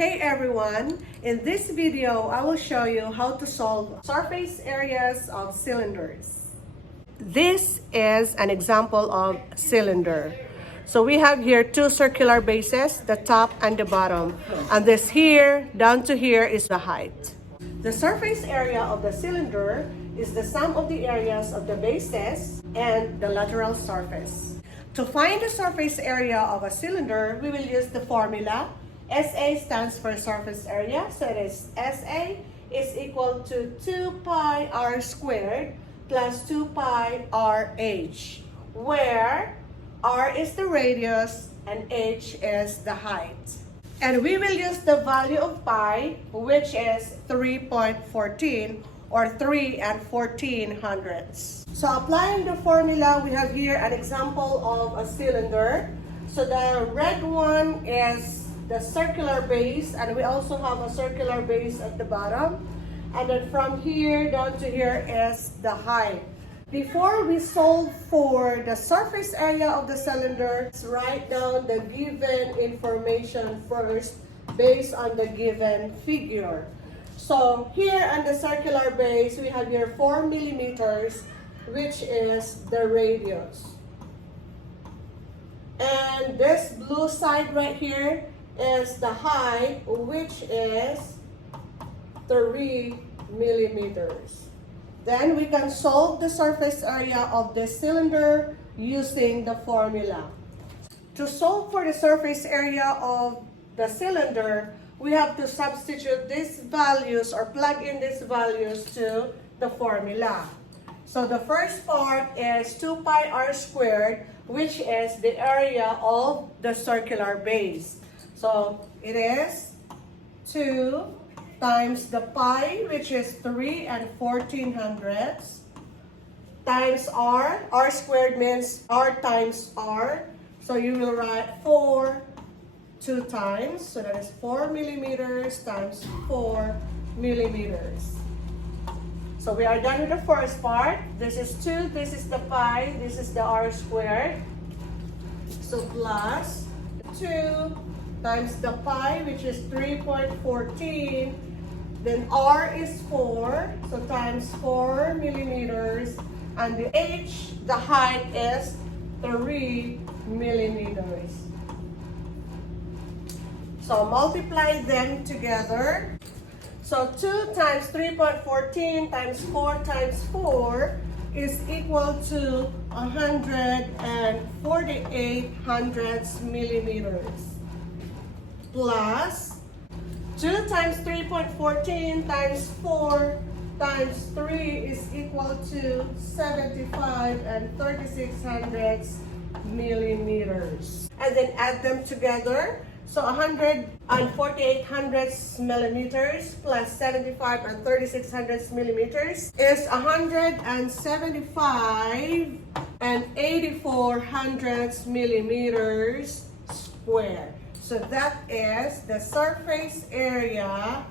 Hey everyone! In this video, I will show you how to solve surface areas of cylinders. This is an example of cylinder. So we have here two circular bases, the top and the bottom. And this here, down to here is the height. The surface area of the cylinder is the sum of the areas of the bases and the lateral surface. To find the surface area of a cylinder, we will use the formula. SA stands for surface area, so it is SA is equal to 2 pi r squared plus 2 pi RH, where r is the radius and h is the height. And we will use the value of pi, which is 3.14 or 3 14/100. So applying the formula, we have here an example of a cylinder. So the red one is the circular base, and we also have a circular base at the bottom. And then from here down to here is the height. Before we solve for the surface area of the cylinder, let's write down the given information first based on the given figure. So here on the circular base, we have here 4 millimeters, which is the radius. And this blue side right here is the height, which is 3 millimeters. Then we can solve the surface area of the cylinder using the formula. To solve for the surface area of the cylinder, we have to substitute these values or plug in these values to the formula. So the first part is 2 pi r squared, which is the area of the circular base. So it is 2 times the pi, which is 3 14/100, times r. R squared means r times r. So you will write 4 2 times. So that is 4 millimeters times 4 millimeters. So we are done with the first part. This is 2, this is the pi, this is the r squared. So plus 2 times the pi, which is 3.14. Then r is 4, so times 4 millimeters. And the h, the height, is 3 millimeters. So multiply them together. So 2 times 3.14 times 4 times 4 is equal to 148 millimeters. Plus 2 times 3.14 times 4 times 3 is equal to 75 millimeters. And then add them together. So 148 millimeters plus 75 millimeters is 175 millimeters square. So that is the surface area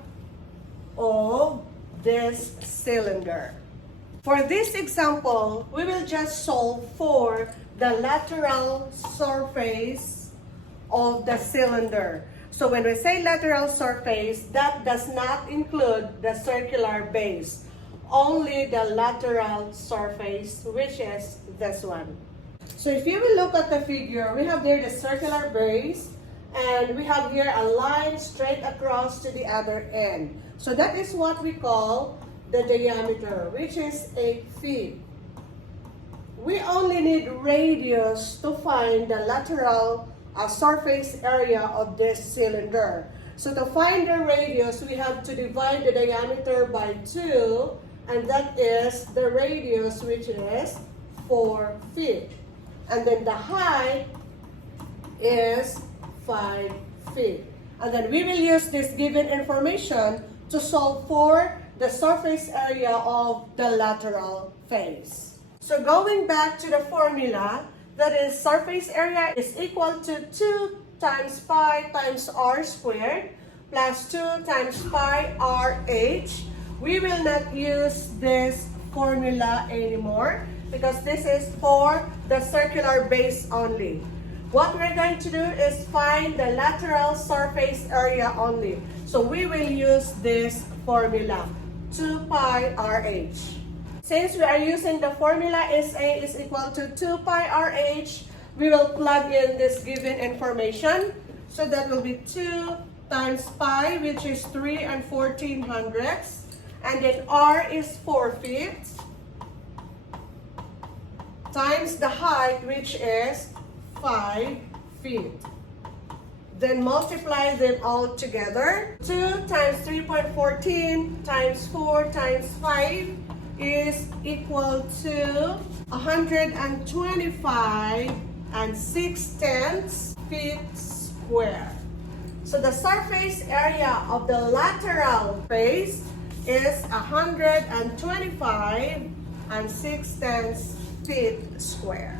of this cylinder. For this example, we will just solve for the lateral surface of the cylinder. So when we say lateral surface, that does not include the circular base, only the lateral surface, which is this one. So if you will look at the figure, we have there the circular base, and we have here a line straight across to the other end. So that is what we call the diameter, which is 8 feet. We only need radius to find the lateral surface area of this cylinder. So to find the radius, we have to divide the diameter by 2, and that is the radius, which is 4 feet. And then the height is 5 feet. And then we will use this given information to solve for the surface area of the lateral face. So going back to the formula, that is surface area is equal to 2 times pi times r squared plus 2 times pi RH. We will not use this formula anymore because this is for the circular base only. What we're going to do is find the lateral surface area only. So we will use this formula, 2 pi RH. Since we are using the formula SA is equal to 2 pi RH, we will plug in this given information. So that will be 2 times pi, which is 3 and 1400ths. And then R is 4 feet, times the height, which is 5 feet. Then multiply them all together. 2 times 3.14 times 4 times 5 is equal to 125 and 6/10 feet square. So the surface area of the lateral face is 125 and 6/10 feet square.